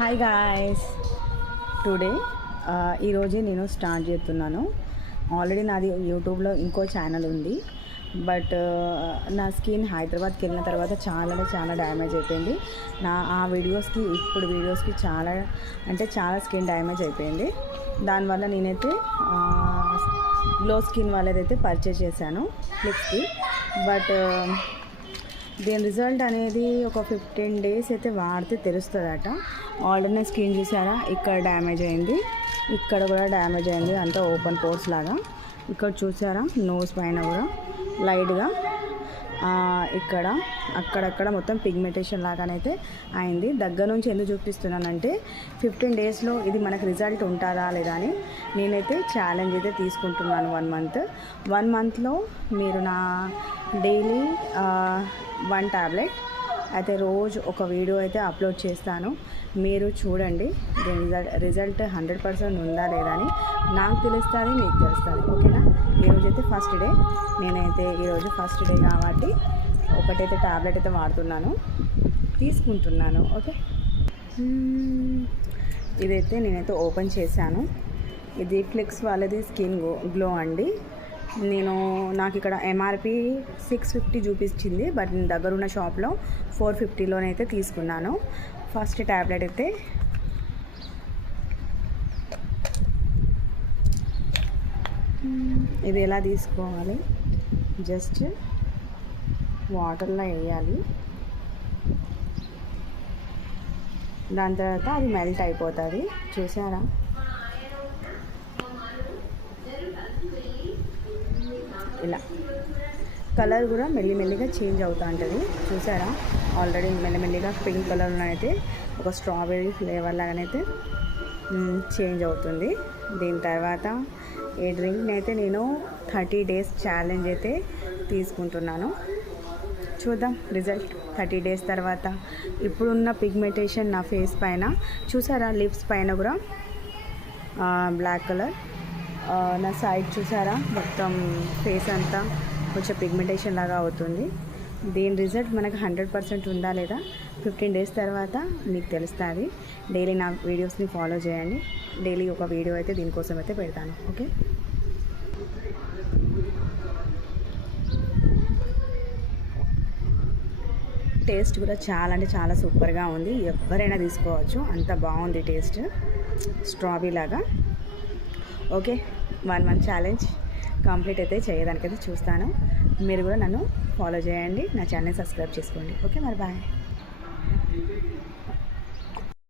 Hi guys, today ఈరోజే నేను start చేస్తున్నాను. ఆల్రెడీ నాది యూట్యూబ్లో ఇంకో ఛానల్ ఉంది. బట్ నా స్కిన్ హైదరాబాద్కి వెళ్ళిన తర్వాత చాలా డ్యామేజ్ అయిపోయింది. ఆ వీడియోస్కి చాలా స్కిన్ డ్యామేజ్ అయిపోయింది. దానివల్ల నేనైతే గ్లో స్కిన్ వాళ్ళదైతే పర్చేజ్ చేశాను ఫ్లిక్స్కి. బట్ దీని రిజల్ట్ అనేది ఒక 15 days అయితే వాడితే తెలుస్తుందట. ఆల్రెడీ స్కిన్ చూసారా, ఇక్కడ డ్యామేజ్ అయింది, ఇక్కడ కూడా డ్యామేజ్ అయింది, అంతా ఓపెన్ పోర్స్ లాగా. ఇక్కడ చూసారా, నోస్ పైన కూడా లైట్గా ఇక్కడ అక్కడక్కడ మొత్తం పిగ్మెంటేషన్ లాగానైతే అయింది. దగ్గర నుంచి ఎందుకు చూపిస్తున్నానంటే 15 daysలో ఇది మనకు రిజల్ట్ ఉంటుందా లేదా అని నేనైతే ఛాలెంజ్ అయితే తీసుకుంటున్నాను. 1 monthలో మీరు నా డైలీ 1 tablet అయితే రోజు ఒక వీడియో అయితే అప్లోడ్ చేస్తాను. మీరు చూడండి, దీని రిజల్ట్ 100% ఉందా లేదా అని నాకు తెలుస్తుంది, మీకు తెలుస్తుంది. ఓకేనా? ఈరోజైతే ఫస్ట్ డే, నేనైతే ఈరోజు ఫస్ట్ డే కాబట్టి ఒకటైతే టాబ్లెట్ అయితే వాడుతున్నాను, తీసుకుంటున్నాను. ఓకే, ఇదైతే నేనైతే ఓపెన్ చేశాను. ఇది ఫ్లిక్స్ వాళ్ళది స్కిన్ గ్లో అండి. నాకు ఇక్కడ MRP 650 చూపించింది, బట్ నేను దగ్గరున్న షాప్లో 450లోనైతే తీసుకున్నాను. ఫస్ట్ ట్యాబ్లెట్ అయితే ఇది ఎలా తీసుకోవాలి, జస్ట్ వాటర్లో వేయాలి, దాని తర్వాత అది మెల్ట్ అయిపోతుంది. చూసారా, ఇలా కలర్ కూడా మెల్లిమెల్లిగా చేంజ్ అవుతూ ఉంటుంది. చూసారా, ఆల్రెడీ మెల్లిమెల్లిగా పింక్ కలర్లో అయితే ఒక స్ట్రాబెర్రీ ఫ్లేవర్ లాగానైతే చేంజ్ అవుతుంది. దీని తర్వాత ఈ డ్రింక్ని అయితే నేను 30 days ఛాలెంజ్ అయితే తీసుకుంటున్నాను. చూద్దాం రిజల్ట్ 30 days తర్వాత. ఇప్పుడున్న పిగ్మెంటేషన్ నా ఫేస్ పైన చూసారా, లిప్స్ పైన కూడా బ్లాక్ కలర్, నా సైడ్ చూసారా, మొత్తం ఫేస్ అంతా కొంచెం పిగ్మెంటేషన్ లాగా అవుతుంది. దీని రిజల్ట్ మనకు 100% ఉందా లేదా 15 days తర్వాత మీకు తెలుస్తుంది. డైలీ నా వీడియోస్ని ఫాలో చేయండి. డైలీ ఒక వీడియో అయితే దీనికోసం అయితే పెడతాను. ఓకే, టేస్ట్ కూడా చాలా సూపర్గా ఉంది. ఎవరైనా తీసుకోవచ్చు, అంత బాగుంది టేస్ట్, స్ట్రాబెర్రీ లాగా. ఓకే, 1 month ఛాలెంజ్ కంప్లీట్ అయితే చేయడానికైతే చూస్తాను. మీరు కూడా నన్ను ఫాలో చేయండి, నా ఛానల్ సబ్స్క్రైబ్ చేసుకోండి. ఓకే, మరి బాయ్.